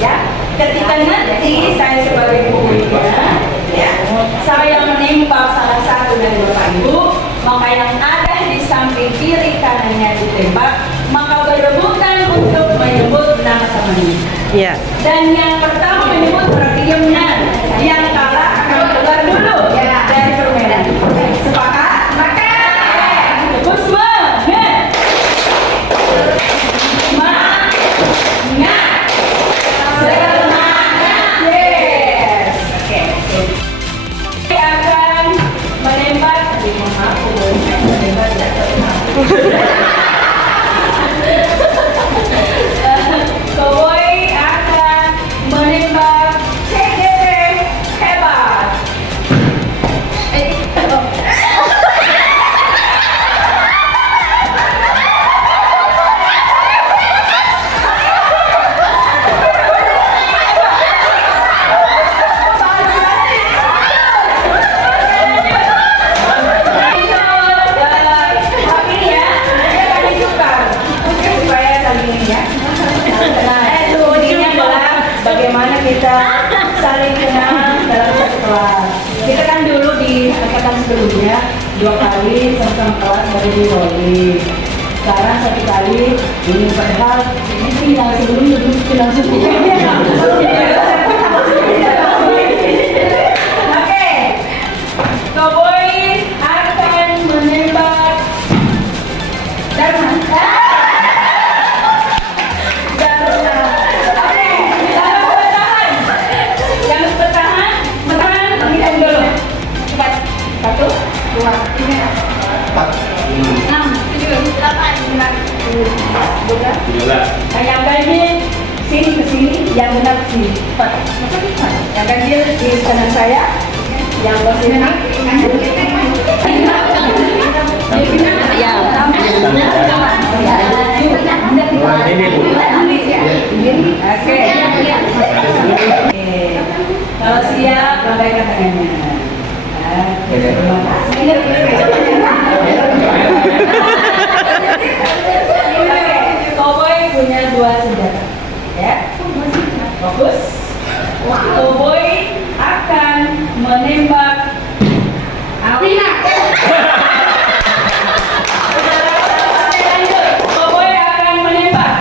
Ya, ketika nanti saya sebagai gurunya, ya, saya menimpa salah satu dari Bapak Ibu, maka yang ada di samping kiri kanannya ditembak, maka berebutan untuk menyebut nama temannya. Iya. Dan yang pertama menyebut diamnya, yang kalah akan keluar dulu dari permainan. Sepakat? Sepakat. Terus semangat. Yes. Oke. Saya akan menembak. Maaf, menembak Cowboy akan menembak CDP hebat. Bagaimana kita saling kenal dalam satu kelas. Kita kan dulu di angkatan sebelumnya 2 kali sama-sama kelas baru di rolling. Sekarang 1 kali ini padahal ini tinggal sebelumnya langsung Oke, Cowboy akan menembak Darman. Yang ganjil sini ke sini, yang benar ke sini. Yang ganjil di kanan saya, yang bawah sini. Oke. Kalau siap, lambaikan tangannya. Terima kasih. Cowboy punya 2 senjata, ya. Fokus. Cowboy akan menembak Alina. Cowboy akan menembak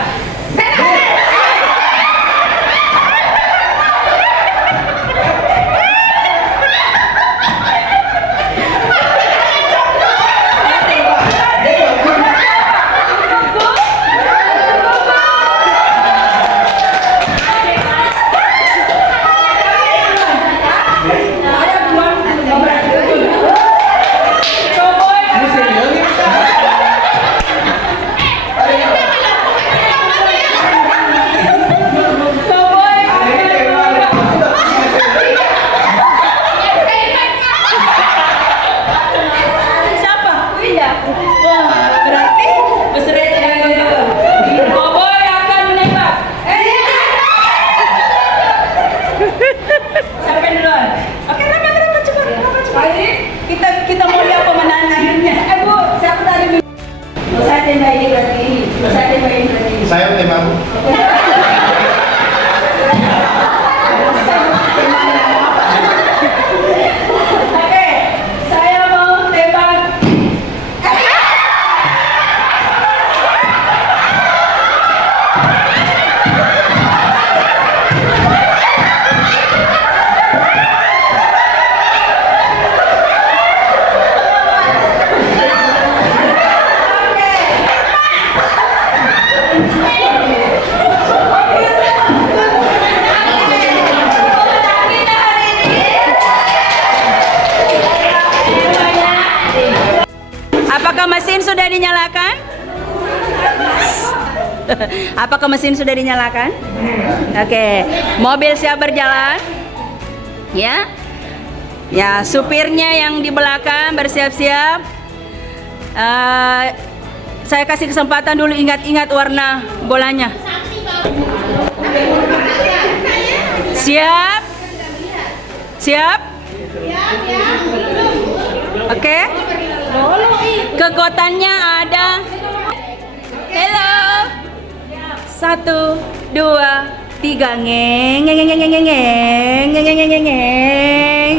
kita mau lihat pemenang akhirnya. Bu, siapa tadi? Saya tembak ini berarti ini. Saya tembak ini berarti ini. Saya tembak. Oke, saya mau tembak. Apakah mesin sudah dinyalakan? Apakah mesin sudah dinyalakan? Oke, mobil siap berjalan. Ya. Ya, supirnya yang di belakang bersiap-siap. Saya kasih kesempatan dulu ingat-ingat warna bolanya. Siap? Siap? Oke. Kekuatannya ada. Hello. 1, 2, 3 ngeng ngeng ngeng ngeng ngeng ngeng ngeng ngeng ngeng ngeng.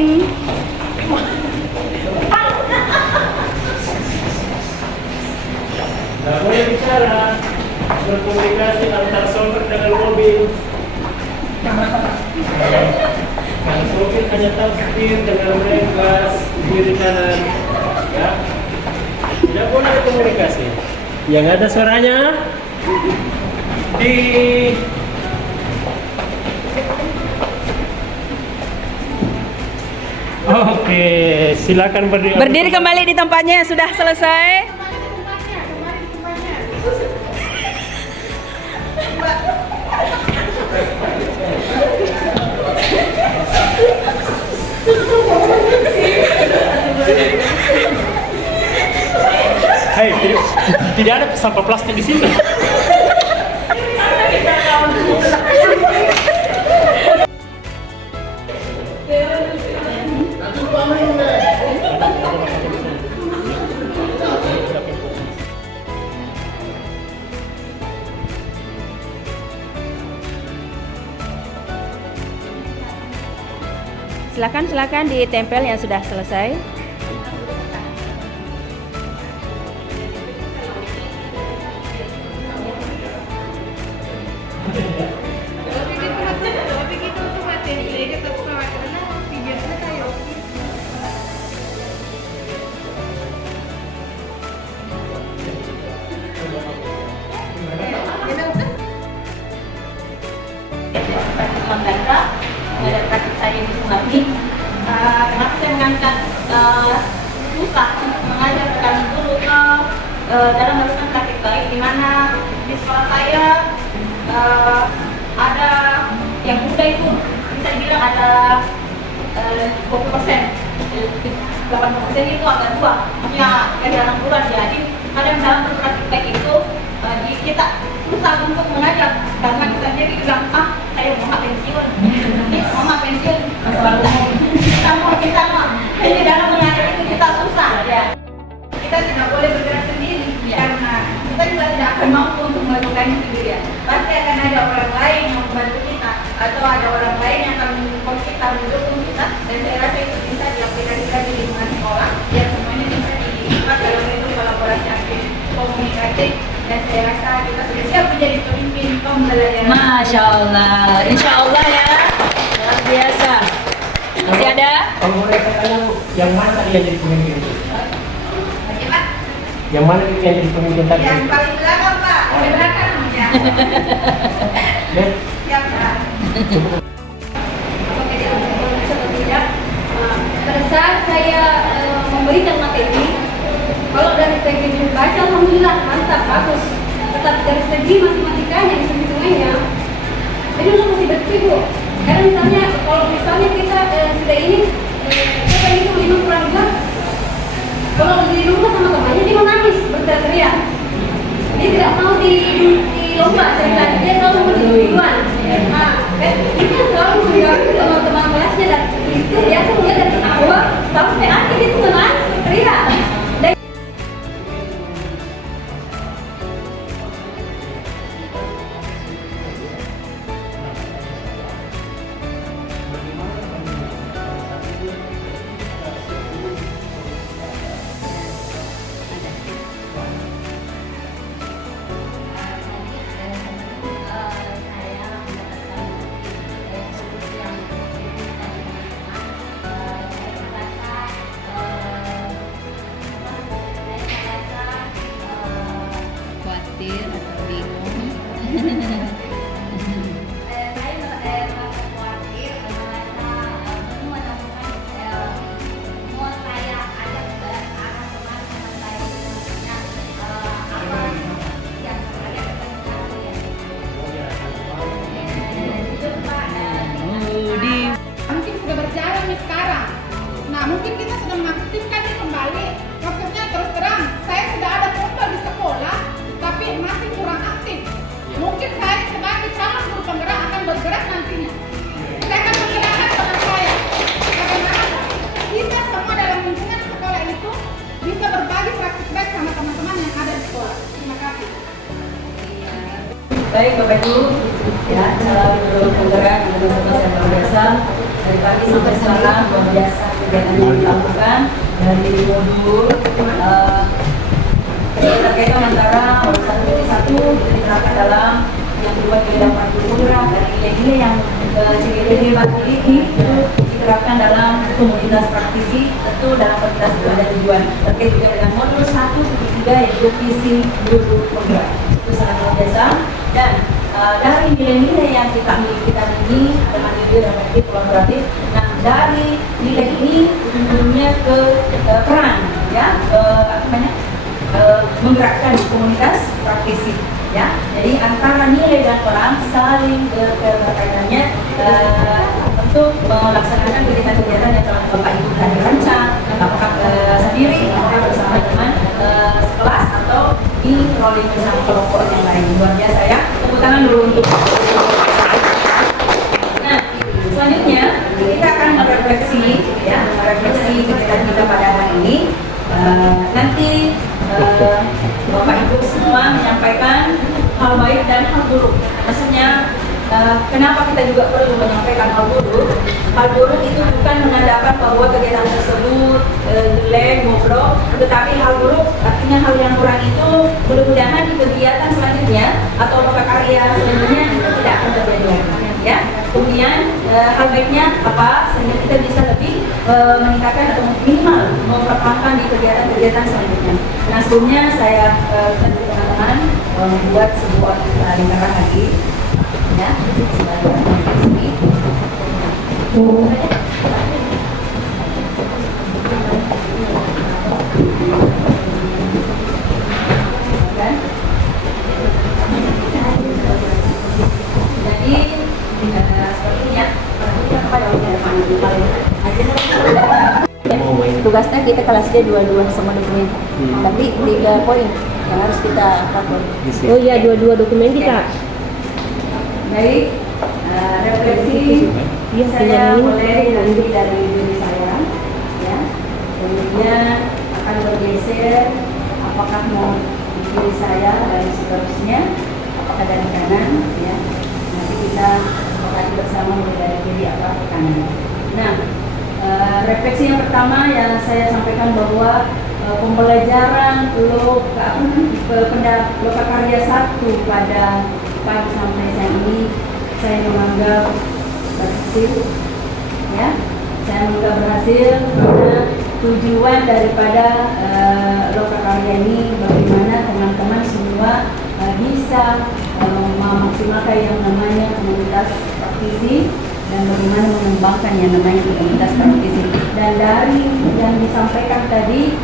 Nggak boleh bicara, berkomunikasi antara sopir dengan mobil. Kalau sopir hanya tahu setir dengan rem gas kiri kanan, ya tidak boleh ada komunikasi. Yang ada suaranya di Oke, silakan berdiri. Berdiri kembali di tempatnya, sudah selesai. Hai, tidak ada sampah plastik di sini. Silakan ditempel yang sudah selesai. Mereka mengadaptasi saya di Sumatera. Kenapa saya mengangkat susah untuk mengajar kalian dulu dalam melakukan praktik baik, di mana di sekolah saya ada yang muda itu bisa dibilang ada 20%, 80% itu agak tua, maksudnya kehilangan bulan. Jadi kadang dalam praktik baik itu kita susah untuk mengajar karena kita jadi bilang saya mau pensiun, mama pensiun, kita mau jadi dalam mengajar itu kita susah. Kita tidak boleh bergerak sendiri karena kita juga tidak akan mampu untuk melakukannya sendirian. Pasti akan ada orang lain yang membantu kita atau ada orang lain yang akan mendukung kita, dan saya rasa itu bisa diaplikasikan di lingkungan sekolah yang semuanya bisa dipakai dalam bentuk kolaborasi aktif komunikasi. Dan saya rasa kita sudah siap menjadi pemimpin pembelajaran. Masya Allah, Insya Allah ya, luar biasa. Masih ada? Kalau boleh saya tanya, yang mana tadi yang jadi pemimpin itu? Bagaimana? Yang mana yang jadi pemimpin tadi? Yang paling belakang Pak, di belakang ya. Dan Ya Pak. Apakah dia bisa atau tidak? Pada saat saya memberikan materi, kalau dari segi membaca alhamdulillah mantap, bagus. Tetapi dari segi matematikanya, hitung-hitungannya, ini masih betul Bu. Karena kalau misalnya kita sudah ini, kita hitung 5 kurang 2, kalau di rumah sama temannya dia menangis, berteriak. Dia tidak mau di lomba ceritanya, dia selalu mau di duluan. Dia selalu menjawab teman-teman kelasnya, dan itu biasa mulai dari awal sampai akhir itu menangis, berteriak. Khawatir atau bingung? Saya merasa khawatir, merasa menemukan mau saya ajak ke arah teman-teman saya, maksudnya apa yang saya mungkin sudah berjalan nih sekarang. Nah, mungkin kita sudah mengaktifkan nih kembali. Maksudnya terus terang, saya sudah ada portal di sekolah, tapi masih kurang aktif. Mungkin saya sebagai calon guru penggerak akan bergerak nantinya. Saya akan menggerakkan teman saya. Bagaimana kita semua dalam lingkungan sekolah itu bisa berbagi praktik baik sama teman-teman yang ada di sekolah. Terima kasih. Baik Bapak Ibu, ya, selalu bergerak dengan tugas yang luar biasa. Dari pagi sampai sekarang luar biasa kegiatan yang dilakukan dari modul kegiatan antara satu itu diterapkan dalam yang kedua dapat bergerak dan nilai-nilai yang hebat ini itu diterapkan dalam komunitas praktisi, tentu dalam komunitas itu ada tujuan terkait juga dengan modul 1 ke 3 yaitu visi guru penggerak, itu sangat luar biasa. Dan dari nilai-nilai yang kita miliki dengan ide reflektif kolaboratif, nah dari nilai ini ujung-ujungnya ke peran ya, menggerakkan komunitas praktisi ya. Jadi antara nilai dan peran saling berkaitannya untuk melaksanakan kegiatan-kegiatan yang telah Bapak Ibu tadi rancang, apakah sendiri atau bersama dengan sekelas atau di rolling bersama kelompok yang lain. Luar biasa ya. Tepuk tangan dulu untuk. Nah, selanjutnya kita akan merefleksi ya, kegiatan kita pada hari ini. Nanti Bapak Ibu semua menyampaikan hal baik dan hal buruk. Maksudnya kenapa kita juga perlu menyampaikan hal buruk? Hal buruk itu bukan menandakan bahwa kegiatan tersebut jelek, bobrok, tetapi hal buruk artinya hal yang kurang itu mudah-mudahan di kegiatan selanjutnya atau loka karya selanjutnya itu tidak akan terjadi lagi. Ya, kemudian hal baiknya apa? Sehingga kita bisa lebih meningkatkan atau minimal mempertahankan di kegiatan-kegiatan selanjutnya. Nah, sebelumnya saya teman-teman membuat sebuah lingkaran lagi, ya, sebagai tugasnya kita kelas D 22 sama dokumen, tapi 3 poin yang harus kita cover. Oh iya, 22 dokumen kita. Baik, refleksi Iya, saya tinggal mulai nanti dari diri saya, ya. Kemudian akan bergeser, apakah mau di kiri saya dan seterusnya, apakah dari kanan, ya. Nanti kita berarti bersama mulai dari kiri apa ke kanan. Nah, refleksi yang pertama yang saya sampaikan bahwa pembelajaran loka karya 1 pada pagi sampai siang ini saya menganggap berhasil, ya. Saya menganggap berhasil karena tujuan daripada loka karya ini bagaimana teman-teman semua bisa memaksimalkan yang namanya komunitas praktisi dan bagaimana mengembangkan yang namanya komunitas praktisi. Dan dari yang disampaikan tadi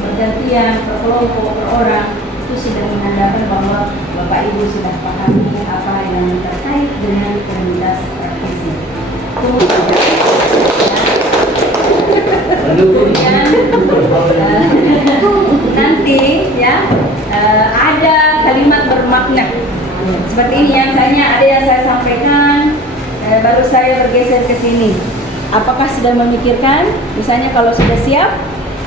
bergantian per kelompok, per orang, itu sudah menandakan bahwa Bapak Ibu sudah pahami apa yang terkait dengan komunitas praktisi. Itu kemudian nanti ya ada kalimat bermakna seperti ini yang ada yang saya sampaikan. Baru saya bergeser ke sini. Apakah sudah memikirkan? Misalnya kalau sudah siap,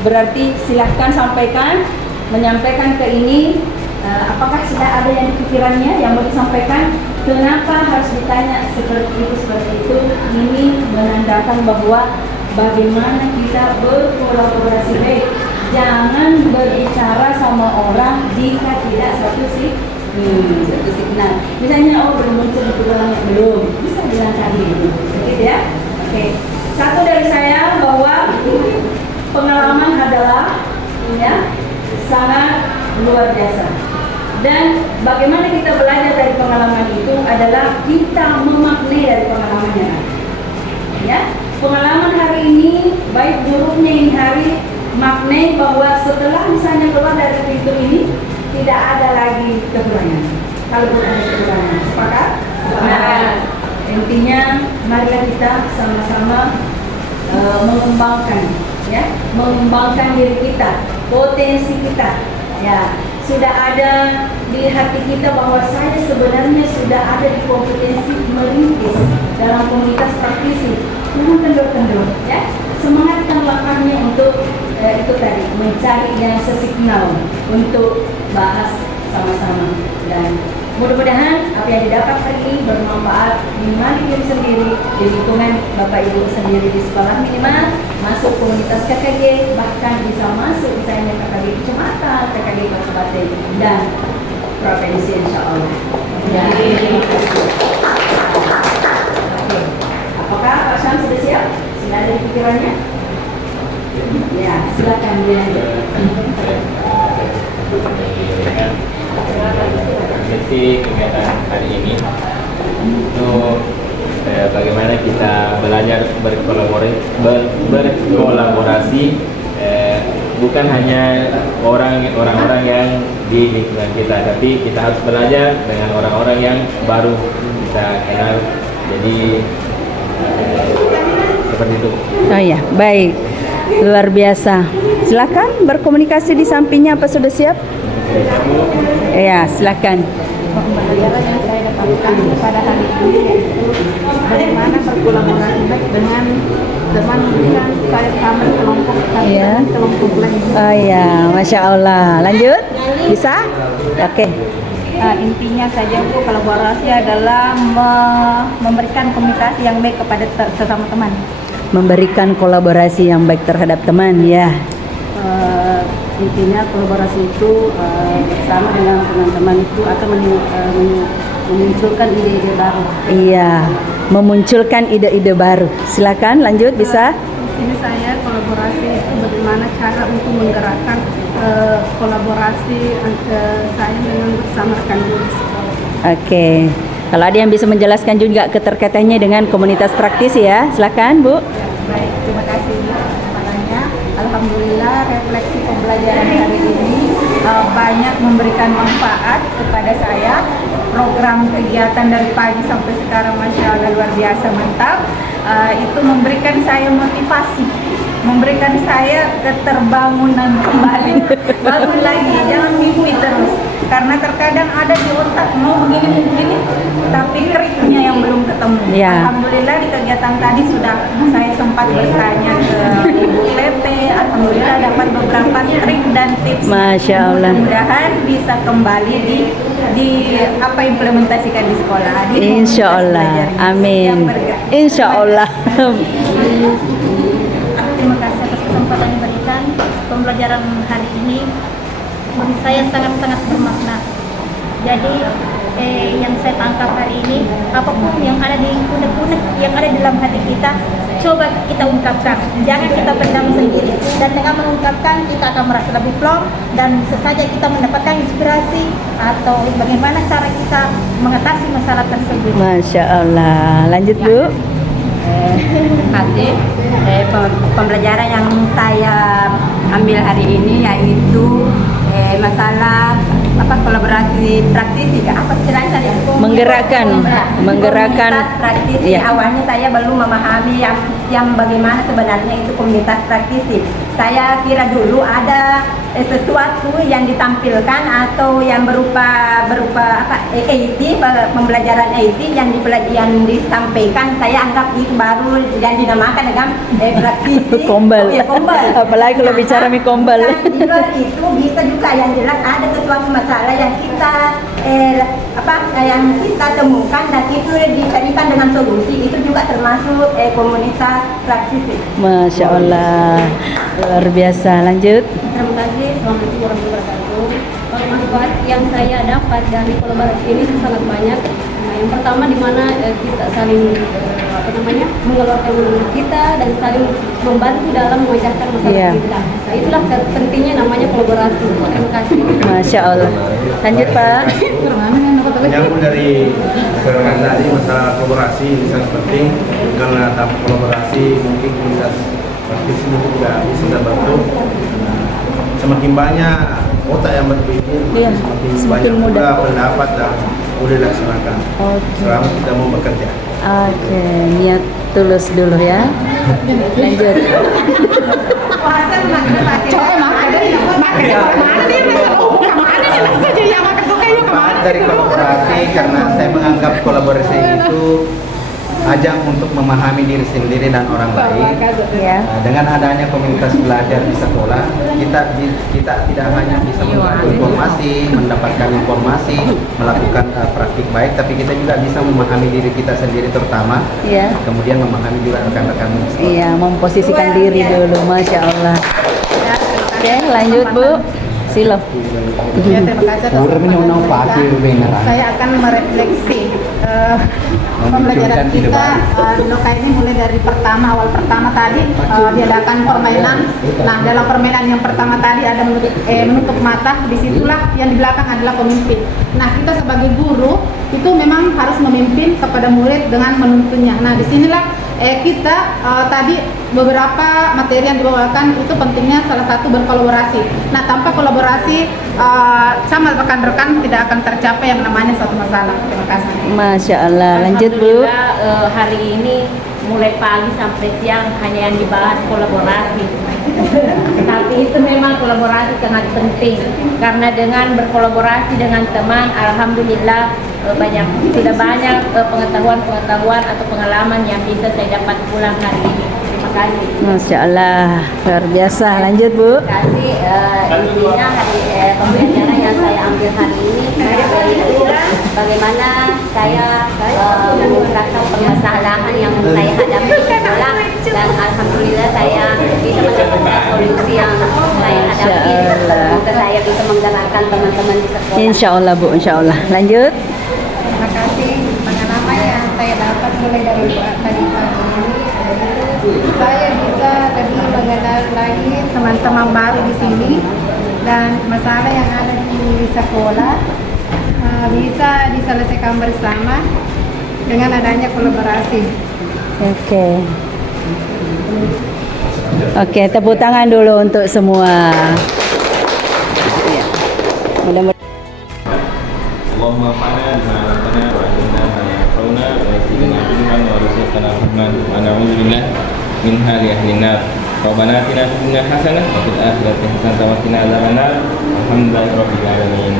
berarti silahkan sampaikan, menyampaikan ke ini. Apakah sudah ada yang di pikirannya yang mau disampaikan? Kenapa harus ditanya seperti itu? Ini menandakan bahwa bagaimana kita berkolaborasi baik. Jangan berbicara sama orang jika tidak satu signal. Misalnya belum muncul di tulangnya, belum bisa bilang tadi, begitu ya. Oke. Satu dari saya bahwa pengalaman adalah ya sangat luar biasa. Dan bagaimana kita belajar dari pengalaman itu adalah kita memaknai dari pengalamannya. Ya, pengalaman hari ini baik buruknya ini hari maknai bahwa setelah misalnya keluar dari pintu ini tidak ada lagi kekurangan. Kalau tidak ada kekurangan, sepakat? Nah, intinya marilah kita sama-sama mengembangkan diri kita, potensi kita. Ya, sudah ada di hati kita bahwa saya sebenarnya sudah ada di kompetensi merintis dalam komunitas praktisi. Jangan kendor-kendor, ya. Semangatkan langkahnya untuk itu tadi mencari yang sesignal untuk bahas sama-sama dan Mudah-mudahan apa yang didapat hari ini bermanfaat minimal di diri sendiri, di lingkungan Bapak Ibu sendiri di sekolah, minimal masuk komunitas KKG, bahkan bisa masuk misalnya KKG Kecamatan, KKG Kabupaten dan provinsi insya Allah. Jadi, oke. Apakah Pak Syam sudah siap? Sudah ada di pikirannya? Ya, silakan dilanjut. Mengikuti kegiatan hari ini itu bagaimana kita belajar berkolaborasi, bukan hanya orang-orang yang di lingkungan kita, tapi kita harus belajar dengan orang-orang yang baru kita kenal. Jadi seperti itu. Oh ya, baik. Luar biasa. Silakan berkomunikasi di sampingnya, apa sudah siap? Ya, silakan. Pembelajaran yang saya dapatkan pada hari ini bagaimana berkolaborasi baik dengan teman yang saya sama kelompok Iya. kelompok lain. Oh ya, Masya Allah. Lanjut? Bisa? Oke. Intinya saja Bu, kolaborasi adalah memberikan komunikasi yang baik kepada sesama teman. Memberikan kolaborasi yang baik terhadap teman, ya. Intinya kolaborasi itu bersama dengan teman-teman itu akan memunculkan ide-ide baru. Iya, memunculkan ide-ide baru. Silakan, lanjut, bisa? Di sini saya kolaborasi itu bagaimana cara untuk menggerakkan kolaborasi saya dengan bersama rekan guru di sekolah. Oke. Kalau ada yang bisa menjelaskan juga keterkaitannya dengan komunitas praktis ya, silakan Bu. Baik, terima kasih Bu kesempatannya. Alhamdulillah refleksi pembelajaran hari ini banyak memberikan manfaat kepada saya. Program kegiatan dari pagi sampai sekarang Masya Allah luar biasa mantap. Itu memberikan saya motivasi, memberikan saya keterbangunan kembali. Bangun lagi, jangan mimpi terus. Karena terkadang ada di otak mau begini, tapi triknya yang belum ketemu. Ya. Alhamdulillah di kegiatan tadi sudah saya sempat bertanya ke Ibu Tete. Alhamdulillah dapat beberapa trik dan tips. Masya Allah. Mudah-mudahan bisa kembali di apa implementasikan di sekolah. Di Insya komunitas Allah. belajar ini. Amin. Yang bergerak. Insya Allah. Terima kasih atas kesempatan yang diberikan. Pembelajaran hari ini bagi saya sangat-sangat bermakna. Jadi yang saya tangkap hari ini, apapun yang ada di unek-unek yang ada dalam hati kita, coba kita ungkapkan. Jangan kita pendam sendiri. Dan dengan mengungkapkan kita akan merasa lebih plong dan sesaja kita mendapatkan inspirasi atau bagaimana cara kita mengatasi masalah tersebut. Masya Allah. Lanjut Bu. Terima kasih. Pembelajaran yang saya ambil hari ini yaitu masalah kolaborasi praktisi, apa istilahnya tadi? Menggerakkan Komunitas praktisi. Iya. Awalnya saya belum memahami yang bagaimana sebenarnya itu komunitas praktisi. Saya kira dulu ada sesuatu yang ditampilkan atau yang berupa AIT, pembelajaran AIT yang disampaikan. Saya anggap itu baru yang dinamakan dengan praktisi. Kombal. Oh, ya, kombal. Apalagi kalau bicara mie kombal. Di luar itu bisa juga yang jelas ada sesuatu masalah yang kita temukan dan itu dicarikan dengan solusi, itu juga termasuk komunitas praktisi. Masya Allah. Luar biasa. Lanjut. Terima kasih. Assalamualaikum warahmatullahi wabarakatuh. Manfaat yang saya dapat dari kolaborasi ini sangat banyak. Nah, yang pertama di mana kita saling mengeluarkan kita dan saling membantu dalam memecahkan masalah Iya. kita. Nah, itulah pentingnya namanya kolaborasi. Terima kasih. Masya Allah. Lanjut Pak. Menyambung dari keterangan tadi, masalah kolaborasi ini sangat penting karena tanpa kolaborasi mungkin komunitas praktisi mungkin tidak bisa terbentuk. Semakin banyak otak yang berpikir, Iya, semakin semakin banyak mudah. pula pendapat dan mudah dilaksanakan selama kita mau bekerja. Oke, niat tulus dulu ya. Lanjut. Manfaat dari kolaborasi karena saya menganggap kolaborasi itu ajang untuk memahami diri sendiri dan orang lain. Ya. Dengan adanya komunitas belajar di sekolah, kita tidak hanya bisa mengetahui informasi, mendapatkan informasi, melakukan praktik baik, tapi kita juga bisa memahami diri kita sendiri terutama, Iya. kemudian memahami juga rekan-rekan sekolah. Iya, memposisikan diri dulu, Masya Allah. Oke, lanjut Bu. Silo. Ya, terima kasih atas kesempatan. Saya akan merefleksi pembelajaran kita. Noka ini mulai dari awal pertama tadi diadakan permainan. Nah, dalam permainan yang pertama tadi ada menutup mata. Disitulah yang di belakang adalah pemimpin. Nah, kita sebagai guru itu memang harus memimpin kepada murid dengan menuntunnya. Nah, disinilah kita tadi beberapa materi yang dibawakan itu pentingnya salah satu berkolaborasi. Nah, tanpa kolaborasi sama rekan-rekan tidak akan tercapai yang namanya suatu masalah. Terima kasih. Masya Allah. Lanjut Bu. Alhamdulillah, hari ini mulai pagi sampai siang hanya yang dibahas kolaborasi. Tapi itu memang kolaborasi sangat penting karena dengan berkolaborasi dengan teman, alhamdulillah sudah banyak pengetahuan atau pengalaman yang bisa saya dapat pulang hari ini. Terima kasih. Masya Allah. Luar biasa. Lanjut Bu. Terima kasih. Intinya pembelajaran yang saya ambil hari ini yaitu bagaimana saya mengungkapkan permasalahan yang saya hadapi di sekolah, dan alhamdulillah saya bisa mendapatkan solusi yang saya hadapi. Semoga saya bisa menggerakkan teman-teman di sekolah. Insya Allah Bu. Insya Allah. Lanjut. Terima kasih. Pengalaman yang saya dapat mulai dari tadi pagi ini, saya bisa lebih mengenal lagi teman-teman baru di sini dan masalah yang ada di sekolah bisa diselesaikan bersama dengan adanya kolaborasi. Oke. Oke, tepuk tangan dulu untuk semua. Ya. Mudah-mudahan Allahumma fa'na bima 'allamtana wa 'allimna ma yanfa'una wa zidna ilman wa rizqana rahman wa na'udzu billah min hali ahlin nar. Rabbana atina fid dunya hasanah wa fil akhirati hasanah wa qina adzabannar. Alhamdulillahirabbil alamin.